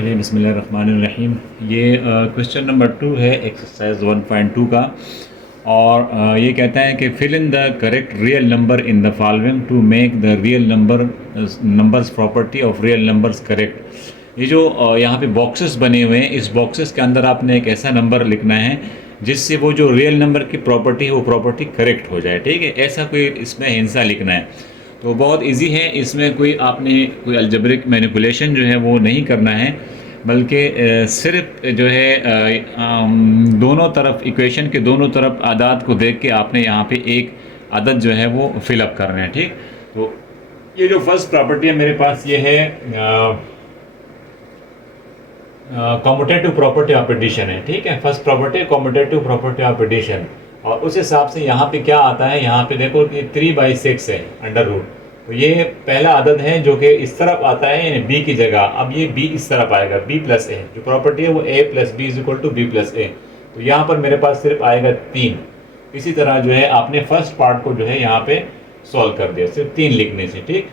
चलिए बिस्मिल्लाहिर्रहमानिर्रहीम। ये क्वेश्चन नंबर 2 है एक्सरसाइज 1.2 का। और ये कहता है कि fill in the correct real number in the following to make the real numbers property of real numbers correct. ये जो यहाँ पे बॉक्सेस बने हुए हैं, इस बॉक्सेस के अंदर आपने एक ऐसा नंबर लिखना है जिससे वो जो रियल नंबर की प्रॉपर्टी है वो प्रॉपर्टी करेक्ट हो जाए। ठीक है, ऐसा कोई इसमें हिंसा लिखना है। तो बहुत इजी है, इसमें कोई आपने कोई अलजेब्रिक मैनिपुलेशन जो है वो नहीं करना है, बल्कि सिर्फ जो है दोनों तरफ इक्वेशन के दोनों तरफ आदाद को देख के आपने यहाँ पे एक आदत जो है वो फिलअप करना है। ठीक, तो ये जो फर्स्ट प्रॉपर्टी है मेरे पास ये है कॉम्यूटेटिव प्रॉपर्टी ऑफ एडिशन है। ठीक है, first property commutative property of addition. और उस हिसाब से यहाँ पे क्या आता है, यहाँ पे देखो कि 3/6 है अंडर रूट। तो ये पहला आदद है जो कि इस तरफ आता है, यानी बी की जगह। अब ये बी इस तरफ आएगा, बी प्लस ए जो प्रॉपर्टी है वो A plus B is equal to B plus A. तो यहाँ पर मेरे पास सिर्फ आएगा 3। इसी तरह जो है आपने फर्स्ट पार्ट को जो है यहाँ पे सॉल्व कर दिया सिर्फ 3 लिखने से। ठीक,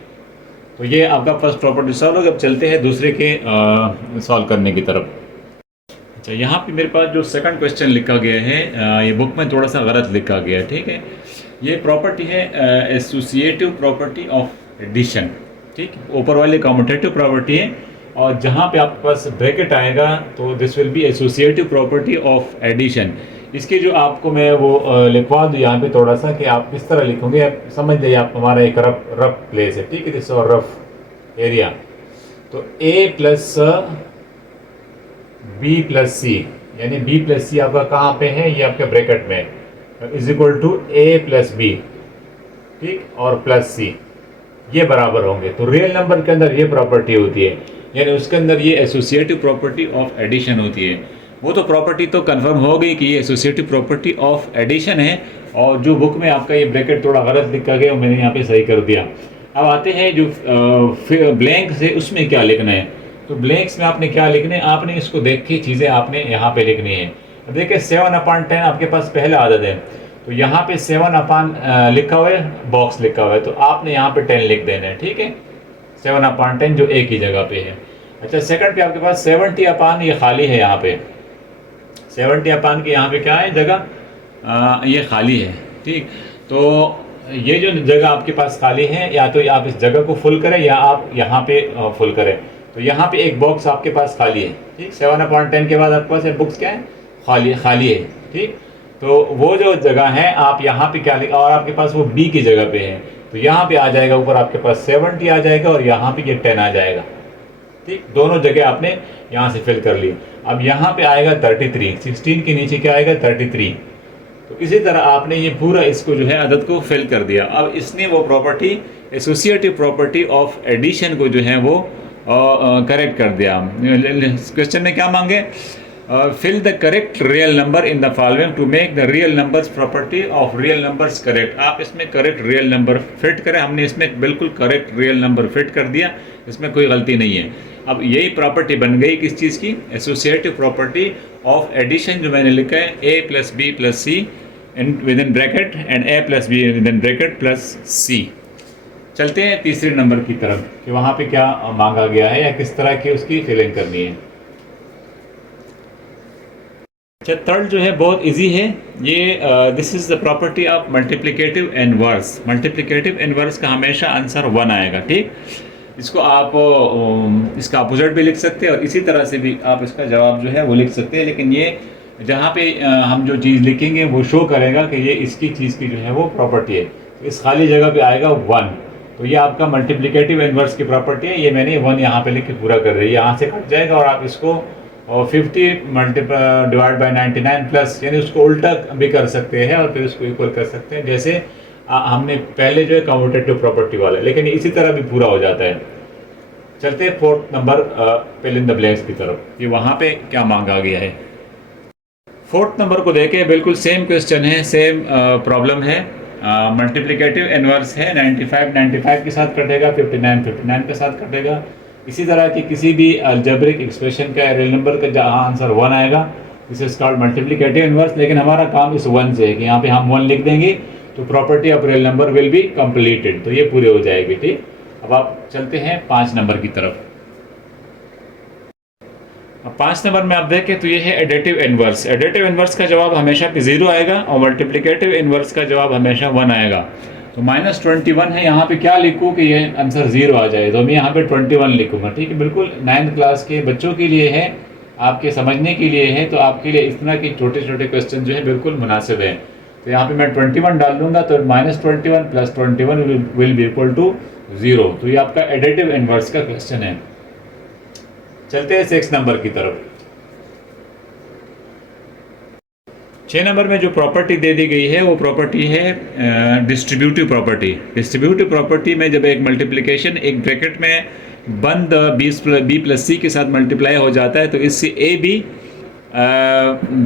तो ये आपका फर्स्ट प्रॉपर्टी सॉल्व हो गया। अब चलते हैं दूसरे के सॉल्व करने की तरफ। अच्छा, यहाँ पे मेरे पास जो सेकंड क्वेश्चन लिखा गया है, ये बुक में थोड़ा सा गलत लिखा गया है। ठीक है, ये प्रॉपर्टी है एसोसिएटिव प्रॉपर्टी ऑफ एडिशन। ठीक, ऊपर वाली कम्यूटेटिव प्रॉपर्टी है, और जहाँ पे आपके पास ब्रैकेट आएगा तो this will be associative property of addition. इसके जो आपको मैं वो लिखवा दूँ यहाँ पे थोड़ा सा कि आप किस तरह लिखोगे। आप समझ जाइए, आप हमारा एक रफ प्लेस है। ठीक है, दिस और रफ एरिया। तो ए प्लस बी प्लस सी, यानी बी प्लस सी आपका कहाँ पे है, ये आपके ब्रैकेट में is equal to A plus B. ठीक, और प्लस सी ये बराबर होंगे। तो रियल नंबर के अंदर ये प्रॉपर्टी होती है, यानी उसके अंदर ये एसोसिएटिव प्रॉपर्टी ऑफ एडिशन होती है। वो तो प्रॉपर्टी तो कंफर्म हो गई कि ये एसोसिएटिव प्रॉपर्टी ऑफ एडिशन है। और जो बुक में आपका ये ब्रैकेट थोड़ा गलत लिखा गया वो मैंने यहाँ पे सही कर दिया। अब आते हैं जो ब्लैंक से, उसमें क्या लिखना है। तो ब्लैंक्स में आपने क्या लिखना है, आपने इसको देख के चीज़ें आपने यहाँ पे लिखनी है। अब देखिए 7/10 आपके पास पहला आदत है, तो यहाँ पे 7 लिखा हुआ है, बॉक्स लिखा हुआ है, तो आपने यहाँ पे 10 लिख देना है। ठीक है, 7/10 जो एक ही जगह पे है। अच्छा, सेकंड पे आपके पास 70 ये खाली है। यहाँ पे 70 के यहाँ पे क्या है जगह, ये खाली है। ठीक, तो ये जो जगह आपके पास खाली है, या तो आप इस जगह को फुल करें या आप यहाँ पे फुल करें। तो यहाँ पे एक बॉक्स आपके पास खाली है। ठीक, 7/10 के बाद आपके पास एक बॉक्स क्या है, खाली है। ठीक, तो वो जो जगह है आप यहाँ पे क्या लिख, और आपके पास वो बी की जगह पे है, तो यहाँ पे आ जाएगा ऊपर आपके पास 70 आ जाएगा, और यहाँ पे ये 10 आ जाएगा। ठीक, दोनों जगह आपने यहाँ से फिल कर ली। अब यहाँ पे आएगा 33, 16 के नीचे क्या आएगा 33। तो इसी तरह आपने ये पूरा इसको जो है आदत को फिल कर दिया। अब इसने वो property associative property of addition को जो है वो करेक्ट कर दिया। क्वेश्चन में क्या मांगे, fill the correct real number in the following to make the real numbers property of real numbers correct. आप इसमें करेक्ट रियल नंबर फिट करें। हमने इसमें बिल्कुल करेक्ट रियल नंबर फिट कर दिया, इसमें कोई गलती नहीं है। अब यही प्रॉपर्टी बन गई किस चीज़ की, एसोसिएटिव प्रॉपर्टी ऑफ एडिशन। जो मैंने लिखा है A plus B plus C within bracket and A plus B within bracket plus C. चलते हैं तीसरे नंबर की तरफ कि वहाँ पे क्या मांगा गया है या किस तरह की उसकी फिलिंग करनी है। अच्छा, थर्ड जो है बहुत इजी है। ये this is the property of multiplicative inverse. Multiplicative inverse का हमेशा आंसर 1 आएगा। ठीक, इसको आप इसका अपोजिट भी लिख सकते हैं और इसी तरह से भी आप इसका जवाब जो है वो लिख सकते हैं। लेकिन ये जहाँ पे हम जो चीज़ लिखेंगे वो शो करेगा कि ये इसकी चीज़ की जो है वो प्रॉपर्टी है। तो इस खाली जगह पे आएगा 1, तो ये आपका मल्टीप्लिकेटिव इनवर्स की प्रॉपर्टी है। ये मैंने 1 यहाँ पे लिख के पूरा कर दिया, यहाँ से कट जाएगा और आप इसको 50 डिवाइड बाई 99 प्लस, यानी उसको उल्टा भी कर सकते हैं और फिर उसको इक्वल कर सकते हैं, जैसे हमने पहले जो है कम्यूटेटिव प्रॉपर्टी वाला, लेकिन इसी तरह भी पूरा हो जाता है। चलते हैं fourth number fill in the blanks की तरफ। ये वहाँ पे क्या मांगा गया है। फोर्थ नंबर को देखें, बिल्कुल सेम क्वेश्चन है, सेम प्रॉब्लम है। मल्टीप्लिकेटिव इनवर्स है, 95 के साथ कटेगा, 59 के साथ कटेगा। इसी तरह की किसी भी अलजेब्रिक एक्सप्रेशन का रियल नंबर का जहाँ आंसर 1 आएगा, this is called multiplicative inverse. लेकिन हमारा काम इस 1 से है कि यहाँ पे हम 1 लिख देंगे तो property of real number will be completed, तो ये पूरी हो जाएगी। ठीक, अब आप चलते हैं 5 नंबर की तरफ। अब 5 नंबर में आप देखें तो ये है एडिटिव इनवर्स। एडिटिव इनवर्स का जवाब हमेशा पे 0 आएगा और मल्टीप्लिकेटिव इनवर्स का जवाब हमेशा 1 आएगा। तो -21 है, यहाँ पे क्या लिखूँ कि ये आंसर 0 आ जाए, तो मैं यहाँ पे 21 लिखूँगा। ठीक है, बिल्कुल 9th क्लास के बच्चों के लिए है, आपके समझने के लिए है, तो आपके लिए इस तरह के छोटे छोटे क्वेश्चन जो है बिल्कुल मुनासिब है। तो यहाँ पे मैं 21 डाल दूंगा, तो -21 + 21 विल बी इक्वल टू 0। तो ये आपका एडिटिव इनवर्स का क्वेश्चन है। चलते हैं 6 नंबर की तरफ। 6 नंबर में जो प्रॉपर्टी दे दी गई है वो प्रॉपर्टी है डिस्ट्रीब्यूटिव प्रॉपर्टी। डिस्ट्रीब्यूटिव प्रॉपर्टी में जब एक मल्टीप्लिकेशन एक ब्रैकेट में बंद b + c के साथ मल्टीप्लाई हो जाता है तो इससे ab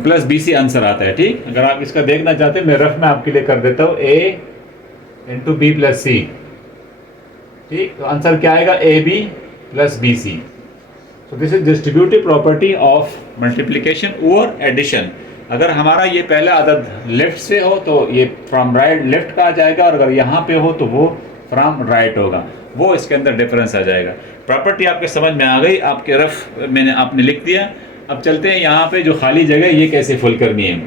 + bc आंसर आता है। ठीक, अगर आप इसका देखना चाहते हैं मैं रफ में आपके लिए कर देता हूँ, a × b + c। ठीक, तो आंसर क्या आएगा, ab + bc। तो this is distributive property of multiplication और एडिशन। अगर हमारा ये पहला अदद लेफ्ट से हो तो ये फ्रॉम राइट लेफ्ट का आ जाएगा, और अगर यहाँ पे हो तो वो फ्रॉम राइट होगा, वो इसके अंदर डिफरेंस आ जाएगा। प्रॉपर्टी आपके समझ में आ गई, आपके रफ मैंने आपने लिख दिया। अब चलते हैं यहाँ पे जो खाली जगह ये कैसे फुल करनी है।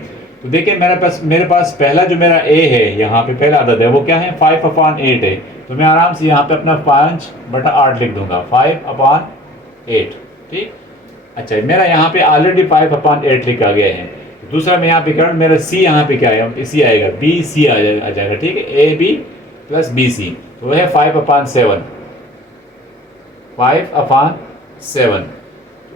तो देखिए मेरे पास पहला जो मेरा a है, यहाँ पे पहला अदद है वो क्या है, 5/8 है। तो मैं आराम से यहाँ पे अपना 5/8 लिख दूंगा, 5/8। ठीक, अच्छा मेरा यहाँ पे ऑलरेडी 5/8 लिखा गया है। दूसरा मैं यहाँ पे कर, मेरा c यहाँ पे क्या है, इसी आएगा, bc आ जाएगा। ठीक है, ab + bc, तो वह है 5/7। 5/7।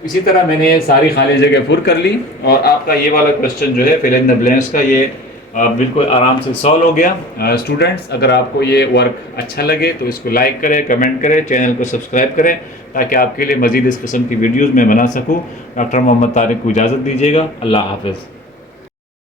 इसी तरह मैंने ये सारी खाली जगह पुर कर ली, और आपका ये वाला क्वेश्चन जो है फिल इन द ब्लैंक्स का ये बिल्कुल आराम से सॉल्व हो गया। स्टूडेंट्स, अगर आपको ये वर्क अच्छा लगे तो इसको लाइक करें, कमेंट करें, चैनल को सब्सक्राइब करें, ताकि आपके लिए मज़ीद इस किस्म की वीडियोज़ मैं बना सकूँ। डॉक्टर मोहम्मद तारिक को इजाज़त दीजिएगा। अल्लाह हाफ़िज़।